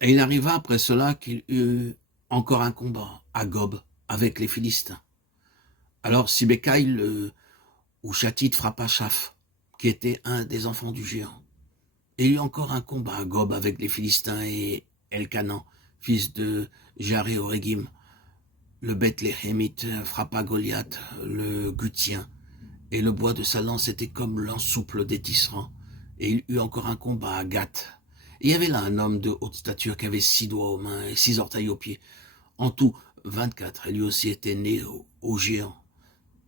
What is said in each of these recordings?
Et il arriva après cela qu'il eut encore un combat à Gob avec les Philistins. Alors Sibécaï le Hushatite frappa Chaf, qui était un des enfants du géant. Et il y eut encore un combat à Gob avec les Philistins et Elkanan, fils de Jaré-Orégim, le Bethléemite, frappa Goliath, le Gutien, et le bois de sa lance était comme l'ensouple des tisserands. Et il eut encore un combat à Gath. Et il y avait là un homme de haute stature qui avait 6 doigts aux mains et 6 orteils aux pieds. En tout, 24, et lui aussi était né au géant.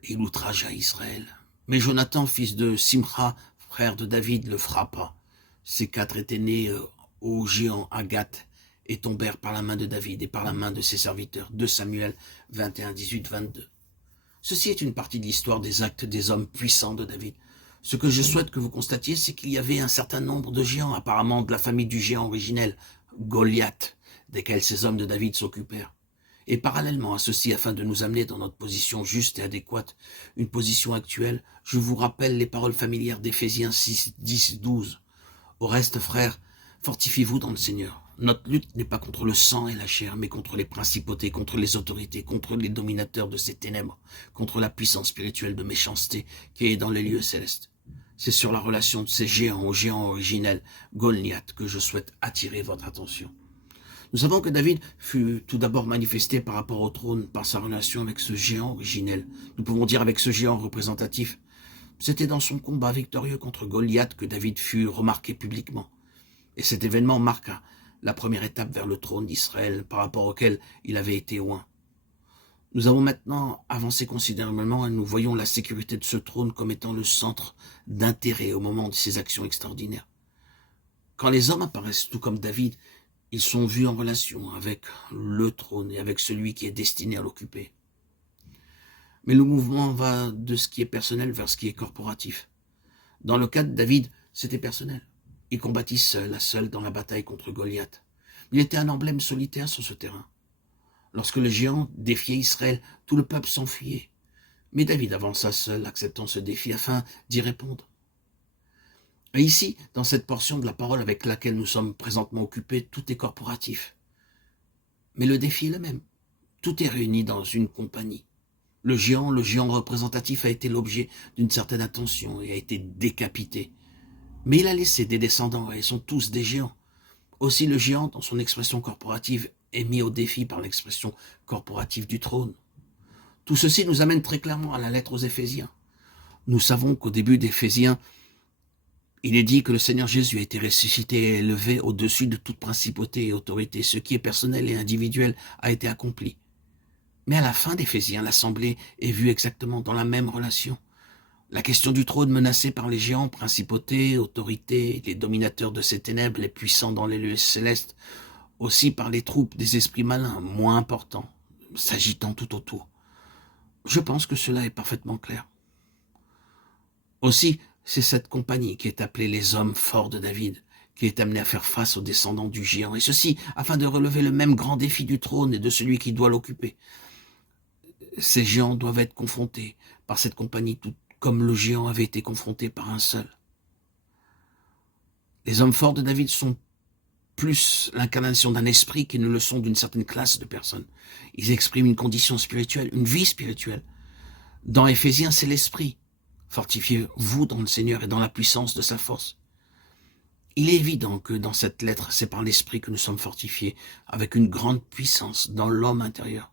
Et il outragea Israël. Mais Jonathan, fils de Simcha, frère de David, le frappa. Ces 4 étaient nés au géant à Gath et tombèrent par la main de David et par la main de ses serviteurs. 2 Samuel 21, 18, 22. Ceci est une partie de l'histoire des actes des hommes puissants de David. Ce que je souhaite que vous constatiez, c'est qu'il y avait un certain nombre de géants, apparemment de la famille du géant originel, Goliath, desquels ces hommes de David s'occupèrent. Et parallèlement à ceci, afin de nous amener dans notre position juste et adéquate, une position actuelle, je vous rappelle les paroles familières d'Éphésiens 6, 10, 12. Au reste, frères, fortifiez-vous dans le Seigneur. Notre lutte n'est pas contre le sang et la chair, mais contre les principautés, contre les autorités, contre les dominateurs de ces ténèbres, contre la puissance spirituelle de méchanceté qui est dans les lieux célestes. C'est sur la relation de ces géants au géant originel, Goliath, que je souhaite attirer votre attention. Nous savons que David fut tout d'abord manifesté par rapport au trône par sa relation avec ce géant originel. Nous pouvons dire avec ce géant représentatif. C'était dans son combat victorieux contre Goliath que David fut remarqué publiquement. Et cet événement marqua la première étape vers le trône d'Israël par rapport auquel il avait été oint. Nous avons maintenant avancé considérablement et nous voyons la sécurité de ce trône comme étant le centre d'intérêt au moment de ces actions extraordinaires. Quand les hommes apparaissent tout comme David, ils sont vus en relation avec le trône et avec celui qui est destiné à l'occuper. Mais le mouvement va de ce qui est personnel vers ce qui est corporatif. Dans le cas de David, c'était personnel. Il combattit seul, à seul, dans la bataille contre Goliath. Il était un emblème solitaire sur ce terrain. Lorsque le géant défiait Israël, tout le peuple s'enfuyait. Mais David avança seul, acceptant ce défi afin d'y répondre. Et ici, dans cette portion de la parole avec laquelle nous sommes présentement occupés, tout est corporatif. Mais le défi est le même. Tout est réuni dans une compagnie. Le géant représentatif a été l'objet d'une certaine attention et a été décapité. Mais il a laissé des descendants et ils sont tous des géants. Aussi le géant, dans son expression corporative, est mis au défi par l'expression corporative du trône. Tout ceci nous amène très clairement à la lettre aux Éphésiens. Nous savons qu'au début d'Éphésiens, il est dit que le Seigneur Jésus a été ressuscité et élevé au-dessus de toute principauté et autorité. Ce qui est personnel et individuel a été accompli. Mais à la fin d'Éphésiens, l'Assemblée est vue exactement dans la même relation. La question du trône menacé par les géants, principautés, autorités, les dominateurs de ces ténèbres, les puissants dans les lieux célestes, aussi par les troupes des esprits malins, moins importants, s'agitant tout autour. Je pense que cela est parfaitement clair. Aussi, c'est cette compagnie qui est appelée les hommes forts de David, qui est amenée à faire face aux descendants du géant, et ceci afin de relever le même grand défi du trône et de celui qui doit l'occuper. Ces géants doivent être confrontés par cette compagnie tout comme le géant avait été confronté par un seul. Les hommes forts de David sont plus l'incarnation d'un esprit qu'ils ne le sont d'une certaine classe de personnes. Ils expriment une condition spirituelle, une vie spirituelle. Dans Éphésiens, c'est l'esprit. Fortifiez-vous dans le Seigneur et dans la puissance de sa force. Il est évident que dans cette lettre, c'est par l'esprit que nous sommes fortifiés, avec une grande puissance dans l'homme intérieur.